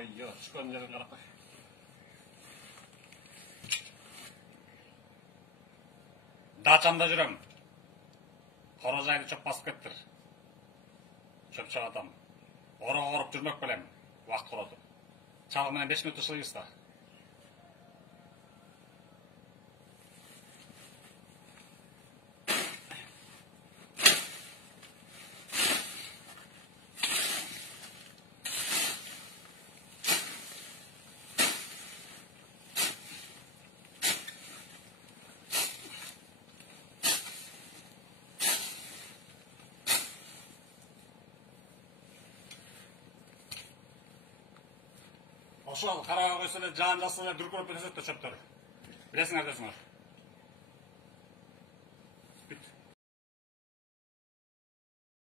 Ойо, түшкөн жерин карап кой. Дачамда жүрөм. Кора жайды чөп басып кеттир. Чөп чагатам. Орого коруп жүрмөк белем. Вакыт коротуп. Чагы менен 5 мүнөт ышылыбыз да. Ошол карага койсо эле жаан жасса эле дүркүрөп кетет да чөптөр. Билесиңер десиңер.